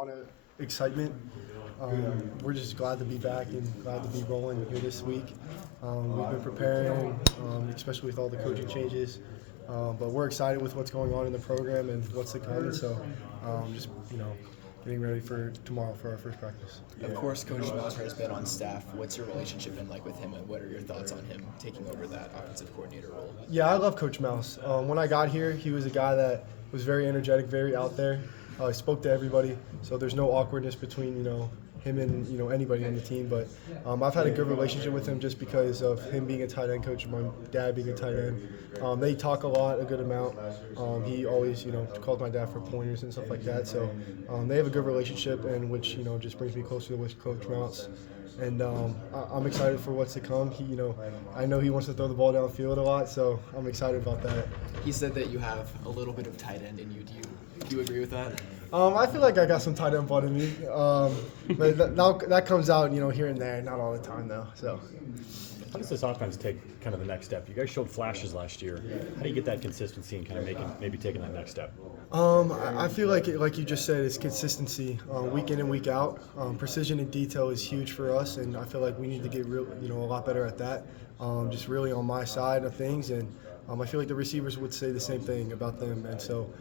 lot of excitement. We're just glad to be back and glad to be rolling here this week. We've been preparing, especially with all the coaching changes. But we're excited with what's going on in the program and what's to come. And so just, getting ready for tomorrow for our first practice. Of course, Coach Schmelzer has been on staff. What's your relationship been like with him, and what are your thoughts on him taking over that offensive coordinator role? Yeah, I love Coach Mouse. When I got here, he was a guy that was very energetic, very out there. He spoke to everybody, so there's no awkwardness between him and anybody on the team. But I've had a good relationship with him just because of him being a tight end coach, my dad being a tight end. They talk a good amount. He always calls my dad for pointers and stuff like that. So they have a good relationship, and which just brings me closer with Coach Mouse. And I'm excited for what's to come. I know he wants to throw the ball downfield a lot, so I'm excited about that. He said that you have a little bit of tight end in you. Do you agree with that? I feel like I got some tight end blood in me, but that comes out here and there, not all the time though. So. How does this offense take kind of the next step? You guys showed flashes last year. How do you get that consistency and kind of maybe taking that next step? I feel like you just said, it's consistency, week in and week out. Precision and detail is huge for us, and I feel like we need to get a lot better at that. Just really on my side of things, and I feel like the receivers would say the same thing about them. And so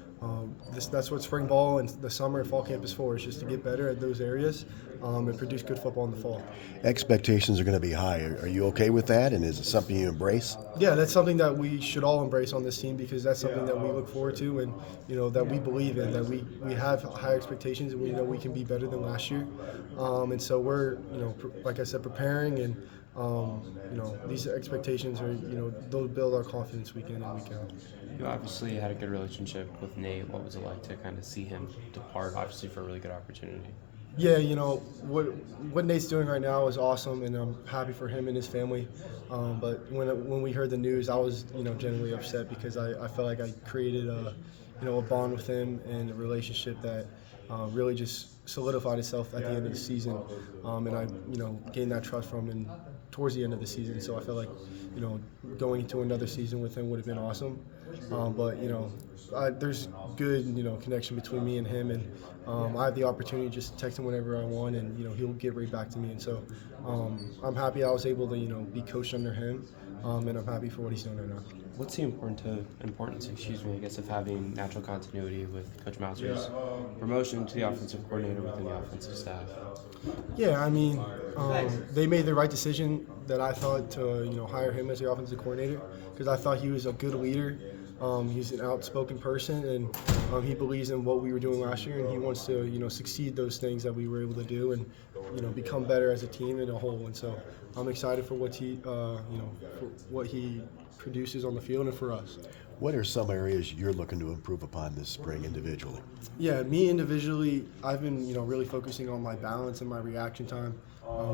that's what spring ball and the summer and fall camp is for, is just to get better at those areas and produce good football in the fall. Expectations are going to be high. Are you okay with that, and is it something you embrace? Yeah, that's something that we should all embrace on this team, because that's something that we look forward to, and that we believe in, that we have high expectations, and we know we can be better than last year. And so we're like I said, preparing, and these expectations are they'll build our confidence week in and week out. You obviously had a good relationship with Nate. What was it like to kind of see him depart, obviously for a really good opportunity? Yeah, what Nate's doing right now is awesome, and I'm happy for him and his family. But when we heard the news, I was genuinely upset, because I felt like I created a bond with him and a relationship that really just solidified itself at the end of the season. And I gained that trust from him towards the end of the season. So I felt like going into another season with him would have been awesome. But there's good connection between me and him, and I have the opportunity to just text him whenever I want, and he'll get right back to me. And so I'm happy I was able to be coached under him, and I'm happy for what he's doing right now. What's the importance, I guess, of having natural continuity with Coach Mauser's promotion to the offensive coordinator within the offensive staff? Yeah, I mean, they made the right decision that I thought to hire him as the offensive coordinator, because I thought he was a good leader. He's an outspoken person, and he believes in what we were doing last year, and he wants to succeed those things that we were able to do, and become better as a team and a whole. And so I'm excited for what he produces on the field and for us. What are some areas you're looking to improve upon this spring individually? Yeah, me individually, I've been really focusing on my balance and my reaction time.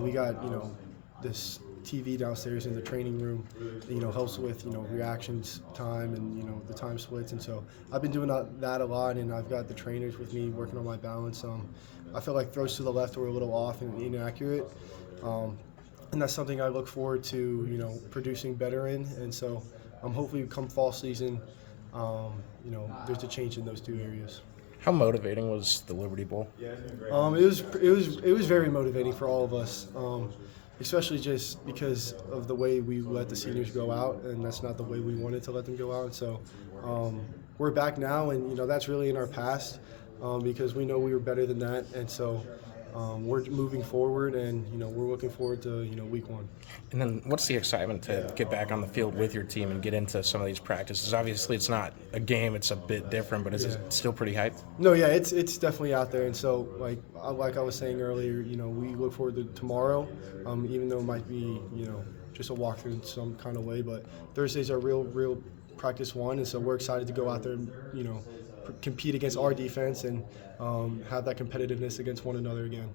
We got this TV downstairs in the training room, helps with reactions time and the time splits, and so I've been doing that a lot, and I've got the trainers with me working on my balance. I felt like throws to the left were a little off and inaccurate, and that's something I look forward to producing better in. And so hopefully come fall season, there's a change in those two areas. How motivating was the Liberty Bowl? It was very motivating for all of us. Especially just because of the way we let the seniors go out, and that's not the way we wanted to let them go out. And so we're back now, and that's really in our past, because we know we were better than that. And so we're moving forward, and we're looking forward to week one. And then what's the excitement to get back on the field with your team and get into some of these practices? Obviously it's not a game, it's a bit different, but is it still pretty hyped? No, yeah, it's definitely out there. And so like I was saying earlier, we look forward to tomorrow, even though it might be just a walkthrough in some kind of way, but Thursdays are real practice one, and so we're excited to go out there and compete against our defense and have that competitiveness against one another again.